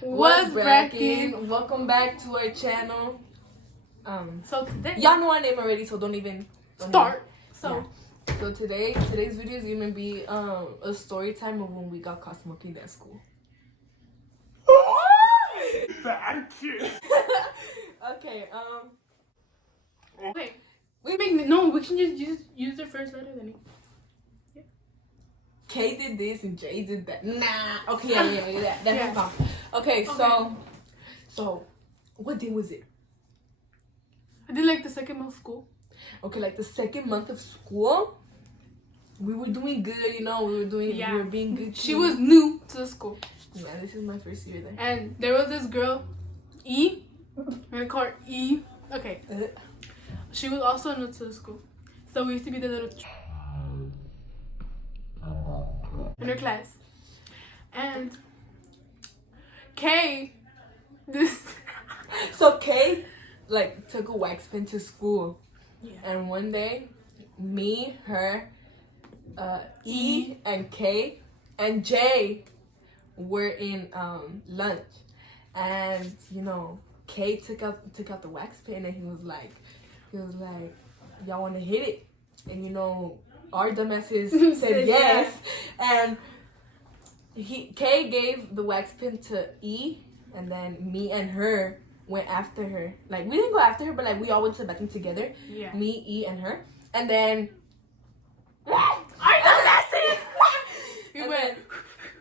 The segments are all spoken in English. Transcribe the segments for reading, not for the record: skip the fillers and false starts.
What's brackin'? Welcome back to our channel. So today, y'all know our name already, so don't even start. So today's video is gonna be a story time of when we got caught smoking at school. Bad kid. Okay. Okay, we can just use the first letter then. K did this and J did that. Nah. Okay. Yeah. That's Yeah. fine. Okay. So, what day was it? I did like the second month of school. Okay, like the second month of school. We were doing good, you know. We were being good. She was new to the school. Yeah, this is my first year there. And there was this girl, E. I'm gonna call her E. Okay. She was also new to the school. So we used to be the little in her class. And K, this So Kay, like, took a wax pen to school. Yeah. And one day, me, her, E, and K, and J were in lunch. And, you know, K took out the wax pen and he was like, y'all want to hit it? And, you know, our dumbasses said yes. And K gave the wax pen to E, and then me and her went after her. Like, we didn't go after her, but like we all went to the bathroom together. Yeah. Me, E, and her. And then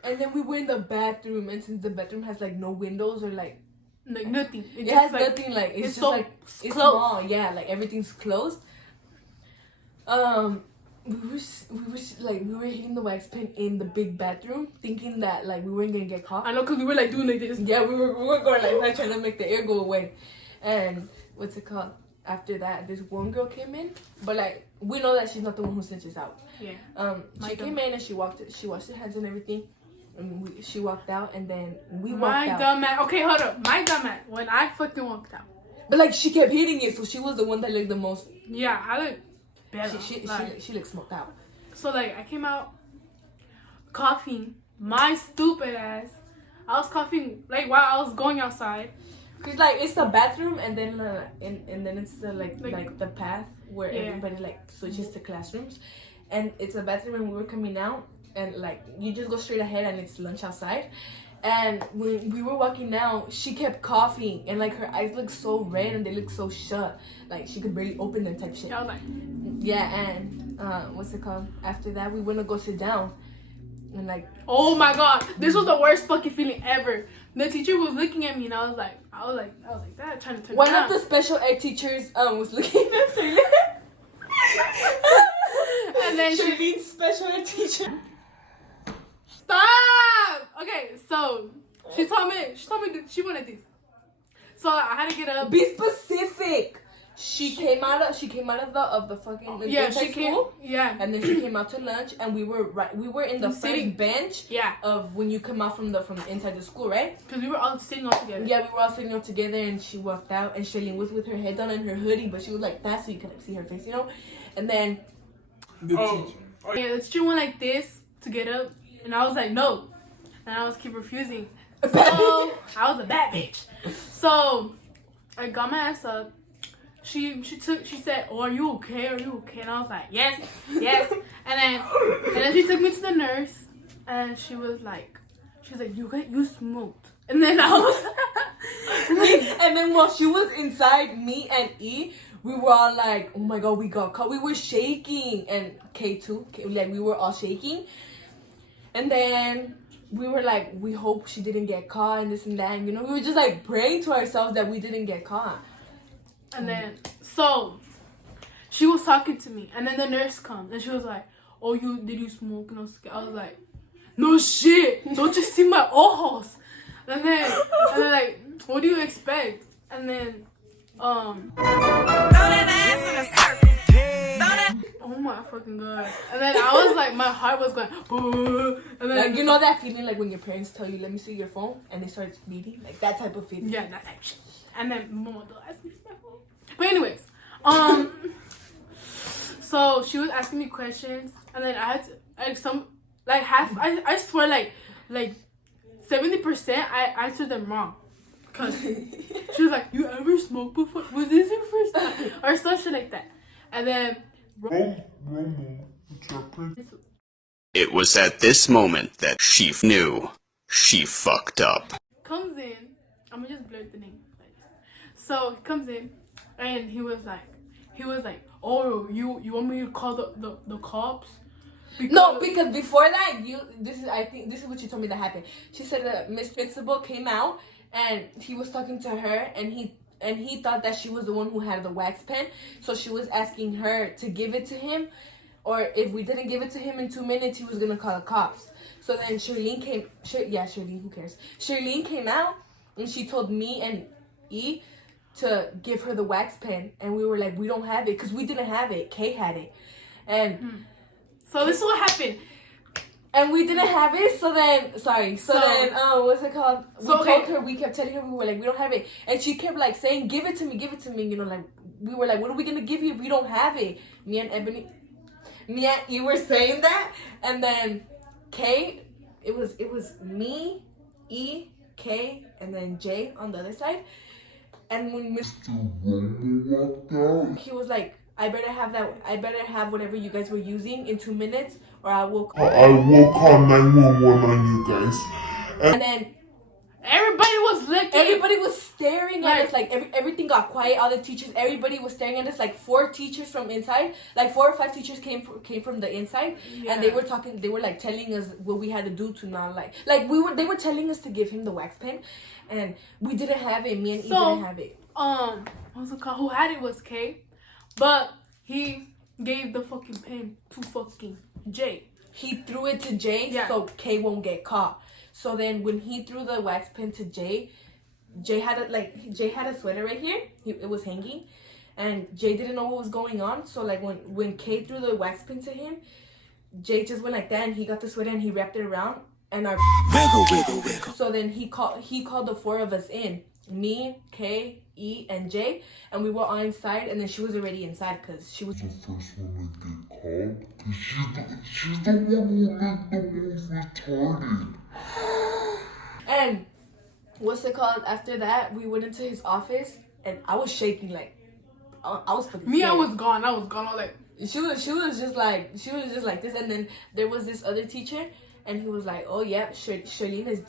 and then we were in the bathroom, and since the bathroom has like no windows or like nothing. it has nothing, like it's just so like it's closed. small. Yeah, like everything's closed. We were hitting the wax pen in the big bathroom, thinking that like we weren't gonna get caught. I know, cause we were like doing like this. Yeah, we were going like that, trying to make the air go away. And what's it called? After that, this one girl came in, but like we know that she's not the one who snitches out. Yeah. She came in and she washed her hands and everything. And she walked out, and then we walked out. My dumb ass. Okay, hold up. My dumb ass. When I fucking walked out. But like she kept hitting it, so she was the one that looked the most. Yeah, I look better. She looked smoked out. So like I came out coughing. My stupid ass. I was coughing like while I was going outside. Cause like it's the bathroom, and then and then it's the like the path where everybody like switches to classrooms, and it's a bathroom. And we were coming out, and like you just go straight ahead, and it's lunch outside. And when we were walking out, she kept coughing, and like her eyes looked so red and they looked so shut, like she could barely open them type shit. I was like, yeah, and what's it called? After that, we went to go sit down, and like, oh my god, this was the worst fucking feeling ever. The teacher was looking at me, and I was like that, trying to turn one around. of the special ed teachers was looking at me. And then Charlene's special ed teacher. Stop! Okay, so she told me that she wanted these. So I had to get up. Be specific. She came out of the fucking school. Yeah. And then she came out to lunch, and we were in the Sitting. first bench. Yeah. Of when you come out from inside the school, right? Because we were all sitting all together. Yeah, we were all sitting up together, and she walked out, and Charlene was with her head down in her hoodie, but she was like that, so you couldn't see her face, you know. And then Yeah, the teacher went like this to get up, and I was like no, and I was keep refusing. So I was a bad bitch. So I got my ass up. She said, "Oh, are you okay? Are you okay?" And I was like, "Yes." And then she took me to the nurse, and she was like, "You smoked." And then I was, and then while she was inside, me and E, we were all like, "Oh my god, we got caught." We were shaking, and K too. Like we were all shaking, and then we were like, "We hope she didn't get caught," and this and that. And, you know, we were just like praying to ourselves that we didn't get caught. and then so she was talking to me, and then the nurse comes, and she was like, "Oh, did you smoke?" And I was like, "No shit, don't you see my ojos?" And then like, "What do you expect?" And then oh my fucking god. And then I was like, my heart was going, and then Like, you know that feeling like when your parents tell you, "Let me see your phone," and it starts beating, like that type of feeling. yeah, that type of shit. And then mama don't ask me for my phone. But anyways, so she was asking me questions, and then I had to, like, I swear like 70% I answered them wrong. Because she was like, you ever smoked before? Was this your first time? Or some shit like that. And then It was at this moment that she knew she fucked up. comes in. I'm gonna just blur the name. So he comes in and he was like, oh, you want me to call the cops? No, because before that, I think this is what she told me that happened. She said that Miss Principal came out and he was talking to her and he thought that she was the one who had the wax pen, so she was asking her to give it to him, or if we didn't give it to him in 2 minutes, he was gonna call the cops. So then Charlene who cares? Charlene came out and she told me and E to give her the wax pen, and we were like, we don't have it because we didn't have it. Kay had it, and. So this is what happened. And we didn't have it, so then, what's it called? We kept telling her, we were like, we don't have it. And she kept, like, saying, give it to me, you know, like, we were like, what are we going to give you if we don't have it? Me and E were saying that, and then Kay, it was me, E, Kay, and then Jay on the other side. And when Mr. Rumble walked out, he was like, I better have whatever you guys were using in 2 minutes, or I will call 911 on you guys. And then everybody was looking. Everybody was staring at us. Like everything got quiet. All the teachers, everybody was staring at us. Like 4 teachers from inside, like 4 or 5 teachers came from the inside, and they were talking. They were like telling us what we had to do to not They were telling us to give him the wax pen, and we didn't have it. Me and E didn't have it. What's it called? Who had it was Kay. But he gave the fucking pen to fucking Jay. He threw it to Jay so Kay won't get caught. So then when he threw the wax pen to Jay, Jay had a sweater right here. It was hanging. And Jay didn't know what was going on. So like when Kay threw the wax pen to him, Jay just went like that and he got the sweater and he wrapped it around. And our wiggle. So then he called the 4 of us in. Me, Kay, E, and Jay, and we were all inside, and then she was already inside because she was the first one to get called. Because she's the one who looked the most retarded. And what's it called? After that, we went into his office, and I was shaking like I was fucking scared. I was gone. I was like she was just like this, and then there was this other teacher. And he was like, oh, yeah, Charlene is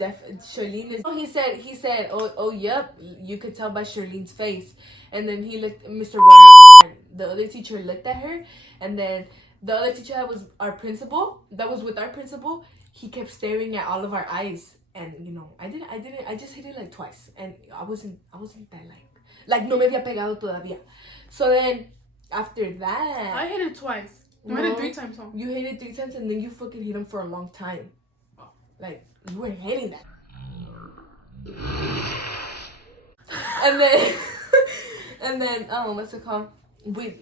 Oh, he said, oh, yep, you could tell by Charlene's face. And then he looked, Mr. Roman, the other teacher looked at her. And then the other teacher that was our principal, that was with our principal, he kept staring at all of our eyes. And, you know, I just hit it like twice. And I wasn't that like, no me había pegado todavía. So then, after that. I hit it twice. I hit it 3 times. Huh? You hit it 3 times and then you fucking hit him for a long time. Like, you weren't hitting that. and then, what's it called? We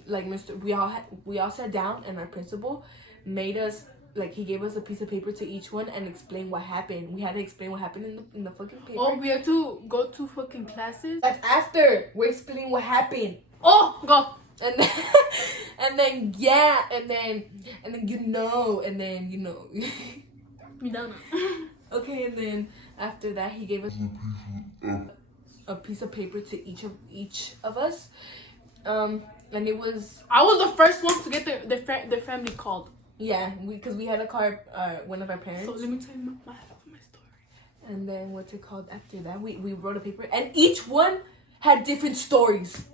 all sat down and our principal made us, like, he gave us a piece of paper to each one and explain what happened. We had to explain what happened in the fucking paper. Oh, we had to go to fucking classes? That's after we're explaining what happened. Oh, go. And then Okay, and then after that he gave us a piece of paper to each of us. And it was I was the first one to get their family called. Yeah, because we had to call one of our parents. So let me tell you my story. And then what's it called? After that, we wrote a paper, and each one had different stories.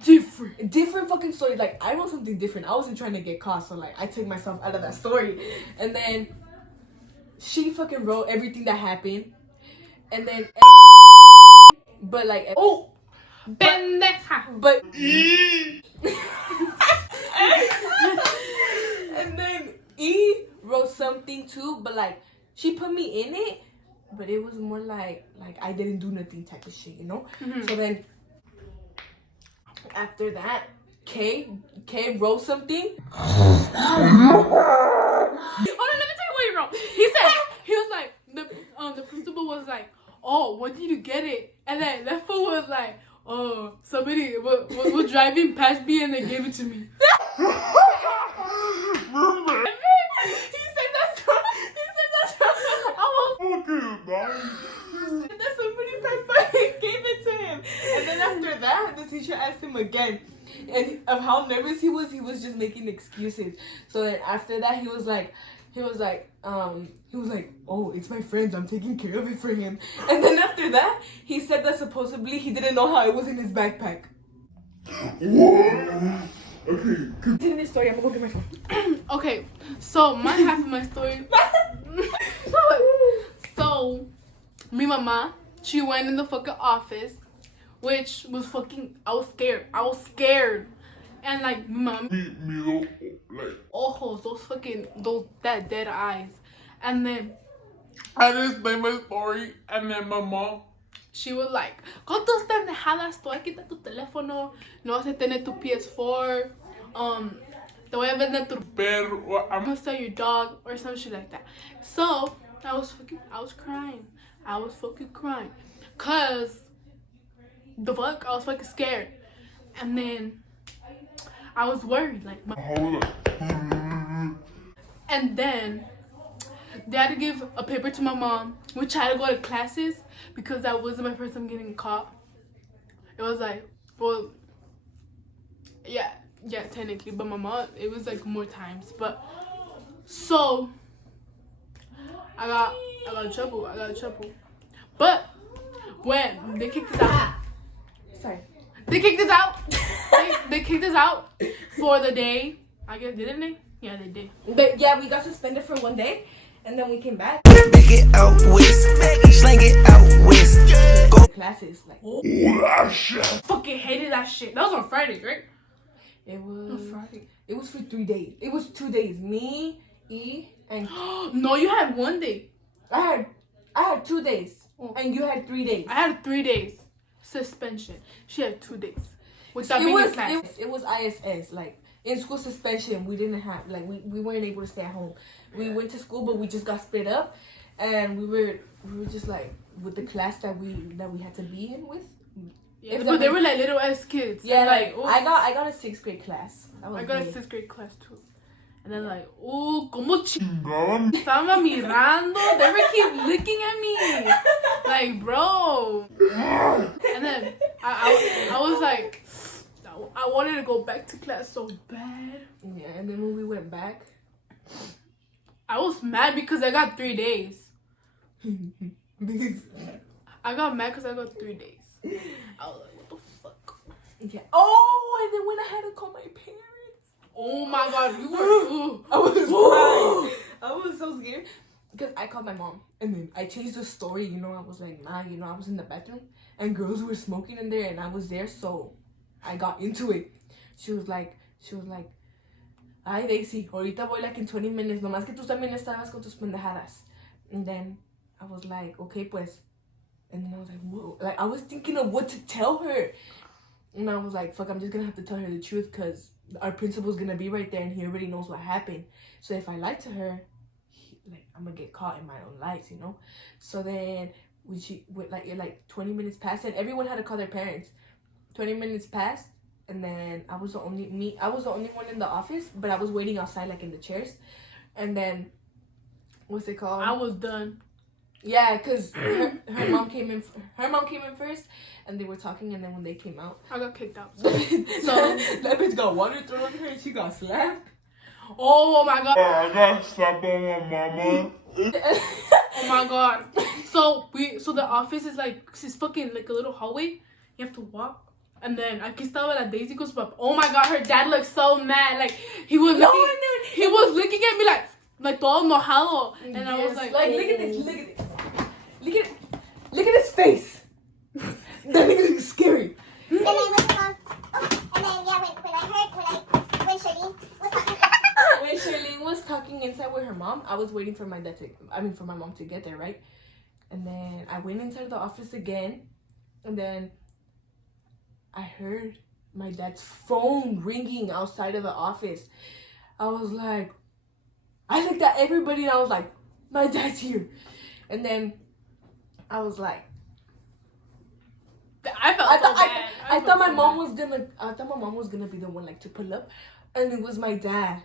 Different fucking stories. Like, I wrote something different. I wasn't trying to get caught, so like I took myself out of that story. And then she fucking wrote everything that happened. And then but like pendeja. But and then E wrote something too, but like she put me in it, but it was more like I didn't do nothing type of shit, you know? Mm-hmm. So then after that, Kay wrote something. Hold on, let me tell you what he wrote. He was like, the principal was like, oh, when did you get it? And then that fool was like, oh, somebody was driving past me and they gave it to me. He said that's I was that somebody passed by and gave it to him. And then after that, the teacher asked him again. And of how nervous he was just making excuses. So then after that, he was like, oh, it's my friend's. I'm taking care of it for him. And then after that, he said that supposedly he didn't know how it was in his backpack. What? Okay, Continue this story. I'm gonna go get my phone. Okay, so my half of my story. So, mi mama, she went in the fucking office, which was fucking. I was scared. And like, mi mama, like, ojos, that dead eyes. And then I just explained my story, and then my mom. she was like, con tus pendejadas, tú aquí está tu teléfono, no vas a tener tu PS4, te voy a vender tu Pero, I'm gonna sell your dog or some shit like that. So I was crying. I was fucking crying. Cause the fuck, I was fucking scared. And then I was worried, like hold on. and then they had to give a paper to my mom, which I had to go to classes because that wasn't my first time getting caught. It was like, well, yeah, technically, but my mom, it was like more times. But so I got in trouble. But when they kicked us out, Sorry. they kicked us out. They kicked us out for the day. I guess, didn't they? Yeah, they did. But yeah, we got suspended for one day, and then we came back. Make it out west, slang it out west. Go Classes like Oh, that shit. Fucking hated that shit. That was on Friday, right? it was. On Friday. It was for 3 days. It was 2 days. Me, E, and No, you had 1 day. I had 2 days, Oh. and you had 3 days. I had 3 days suspension. She had 2 days. Without It being was in class. it was ISS, like in school suspension. We didn't have like we weren't able to stay at home. We went to school, but we just got split up, and we were just like with the class that we had to be in with. Yeah, If but that they makes- were like little ass kids. Yeah, And, like ooh, I got a 6th grade class. That was I got a me. 6th grade class too. And then like, oh, como Gone. estaba mirando. They were keep looking at me. Like, bro. And then I was like, I wanted to go back to class so bad. Yeah, and then when we went back, I was mad because I got 3 days. because I got mad because I got 3 days. I was like, what the fuck? yeah. Oh, and then when I had to call my parents, Oh my god, you were. I was crying. I was so scared because I called my mom, and then I changed the story. You know, I was like, "Ma, you know, I was in the bathroom, and girls were smoking in there, and I was there, so I got into it." She was like, "Ay, Daisy, ahorita voy like in 20 minutes. Nomás que tú también estabas con tus pendejadas." And then I was like, "Okay, pues." And then I was like, "Whoa!" Like I was thinking of what to tell her, and I was like, "Fuck, I'm just gonna have to tell her the truth because our principal's gonna be right there, and he already knows what happened. So if I lie to her, I'm gonna get caught in my own lies, you know." So then like 20 minutes passed, and everyone had to call their parents. 20 minutes passed, and then I was the only one in the office, but I was waiting outside like in the chairs. And then what's it called? I was done. Yeah, because her mom came in. Her mom came in first, and they were talking. And then when they came out, I got kicked out. so that bitch got water thrown on her, and she got slapped. Oh my god. I got slapped on my mama. Oh my god. So the office is like, it's fucking like a little hallway. You have to walk. And then aquí estaba la Daisy con su papá. Oh my god, her dad looked so mad. Like he was looking at me like todo enojado. And I was like, look at this, look at his face. That nigga looks scary. And then what's it called? Oh, and then yeah, when Charlene was talking. When Charlene was talking inside with her mom, I was waiting for my mom to get there, right? And then I went inside the office again, and then I heard my dad's phone ringing outside of the office. I was like, I looked at everybody and I was like, my dad's here. And then I was like, I felt so bad. I thought my mom was gonna be the one like to pull up, and it was my dad.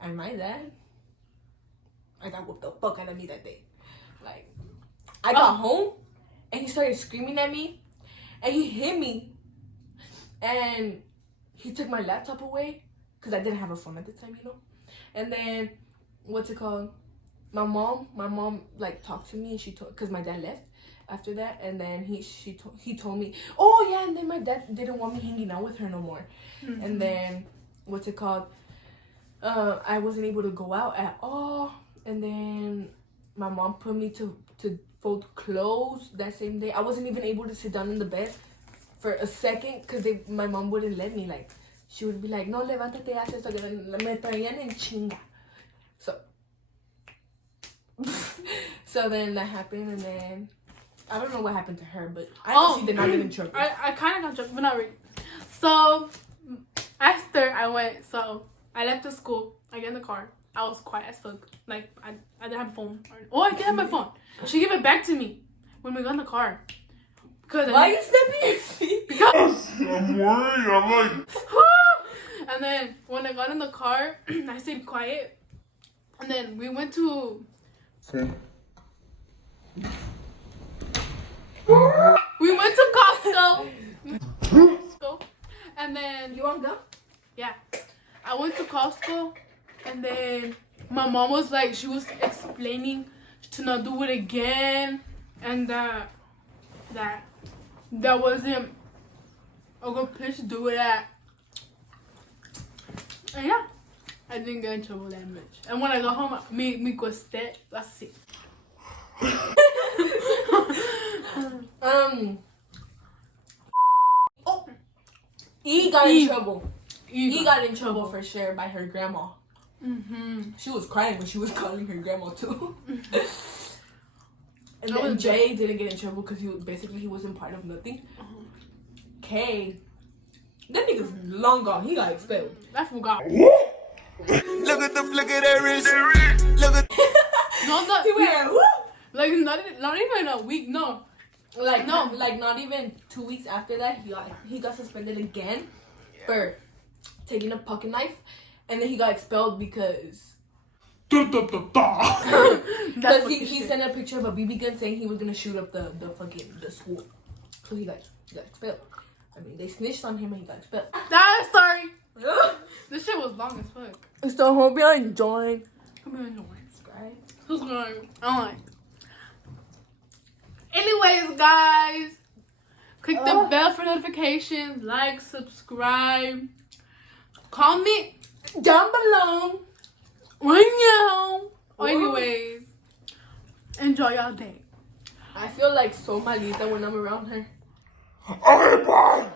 And my dad, I got whooped the fuck out of me that day. Like, I got home, and he started screaming at me, and he hit me, and he took my laptop away, because I didn't have a phone at the time, you know. And then, what's it called? My mom like talked to me, and she told, because my dad left after that, and then he told me, oh yeah, and then my dad didn't want me hanging out with her no more. And then, what's it called? I wasn't able to go out at all, and then my mom put me to fold clothes that same day. I wasn't even able to sit down in the bed for a second because my mom wouldn't let me. Like, she would be like, no, levántate, haz esto, que me traían en chinga. So then that happened, and then I don't know what happened to her, but I know she did not get in trouble. I kind of got in trouble, but not really. So after I left the school. I get in the car. I was quiet as fuck. Like, I didn't have a phone. I did have my phone. She gave it back to me when we got in the car. Why are you stepping your feet? Because I'm worried. I'm like... And then when I got in the car, I stayed quiet. And then we went to... We went to Costco. And then... You want to go? Yeah. I went to Costco. And then my mom was like, she was explaining to not do it again. And that wasn't a good place to do it at. And yeah, I didn't get in trouble that much. And when I got home, me costé, that's it. E got in trouble. E got in trouble for sure by her grandma. She was crying when she was calling her grandma too. And then Jay didn't get in trouble because he wasn't part of nothing. K, that nigga's long gone. He got expelled. I forgot. Look at that wrist. Look at. He went whoop. Like not even a week. No. Like not even 2 weeks after that, he got suspended again for taking a pocket knife, and then he got expelled because he sent a picture of a BB gun saying he was gonna shoot up the school, so he got expelled. I mean, they snitched on him and he got expelled. That story. This shit was long as fuck. So hope you enjoyed. Subscribe. Anyways, guys, click the bell for notifications. Like, subscribe, comment Down below. right now. Anyways, enjoy your day. I feel like so malita when I'm around her. Okay, bye.